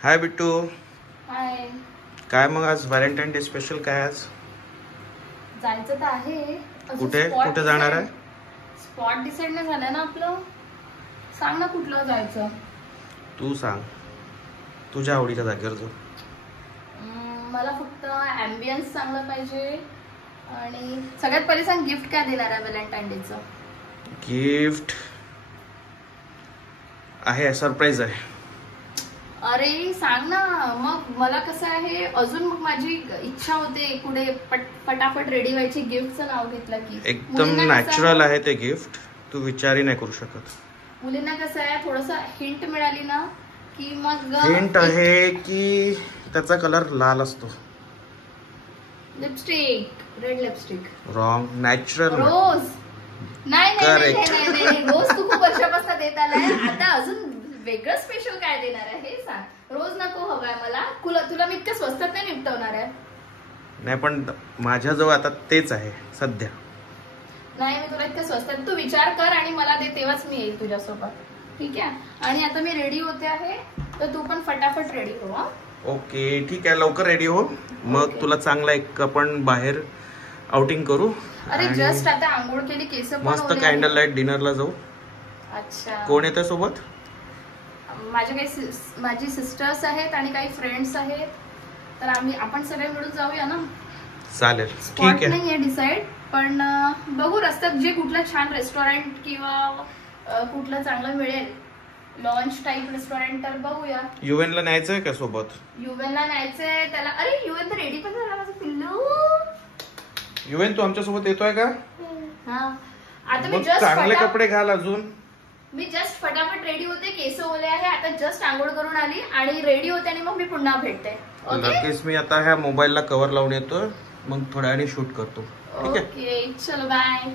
हाय बिट्टू. हाय. काय मग आज व्हॅलेंटाईन डे स्पेशल काय आज? जायचं तर आहे. कुठे कुठे जाणार आहे? स्पॉट डिसाइड नाही झालं ना आपलं. सांग ना कुठलं जायचं. तू सांग, तुझ्या आवडीच्या जागेवर जाऊ. मला फक्त ॲम्बियन्स चांगलं पाहिजे. आणि सगळ्यात पहिले सांग गिफ्ट काय देणार आहे व्हॅलेंटाईन डेचं? गिफ्ट आहे, सरप्राईज आहे. अरे सांग ना. मग मला कसं आहे, अजून मग माझी इच्छा होते पुढे फटाफट रेडी व्हायची. गिफ्टचं नाव घेतलं की एकदम नॅचरल आहे ते गिफ्ट. तू विचारही नाही करू शकत. मुलींना कसं आहे, थोडस हिंट मिळाली ना की मग. हिंट आहे की त्याचा कलर लाल असतो. Lipstick, red lipstick. Wrong. Natural. Rose. नाही नाही नाही Correct. नाही नाही. रोज तू खूप वर्षापासून देत आलाय. आता अजून वेगळं स्पेशल काय देणार आहे हे सांग. रोज नको हवाय मला. तुला मी इतकं स्वस्तात नाही निपटवणार आहे. नाही पण माझ्याजवळ आता तेच आहे सध्या. नाही मी तुला इतकं स्वस्तात. तू विचार कर आणि मला दे, तेव्हाच मी येईल तुझ्यासोबत. ठीक आहे. आणि आता मी रेडी होते आहे, तर तू पण फटाफट रेडी हो. हा. ओके ठीक आहे, लवकर रेडी हो. मग तुला चांगला एक आपण बाहेर आउटिंग करू. अरे जस्ट आता आंघोळ केली, केस पण मस्त ओले कॅन्डल आहेत. लाईट डिनरला जाऊ. अच्छा. कोण येतं सोबत? माझी सिस्टर्स आहेत आणि काही फ्रेंड्स आहेत. तर आपण सगळे मिळून जाऊया ना. चालेल स्पॉट ठीक आहे. नाहीये डिसाइड, पण बघू रस्त्यात जे कुठलं छान रेस्टॉरंट किंवा कुठलं चांगलं मिळेल लॉन्च टाईप रेस्टॉरंट तर बघूया. युएन ला न्यायचंय का सोबत? युएनला न्यायचंय त्याला. अरे युएन तर रेडी पण झाला माझं पिल्लू. युएन तू आमच्या सोबत येतोय का? हा. आता मी मग चांगले जस्ट कपडे घाल अजून. फटाफट रेडी होते, केस ओले आहे. आता जस्ट आंघोळ करून आली आणि रेडी होते आणि मग मी पुन्हा भेटते. लगेच मी आता ह्या मोबाईलला कव्हर लावून येतोय, मग थोड्या वेळाने शूट करतो. ठीक आहे. ओके चलो बाय.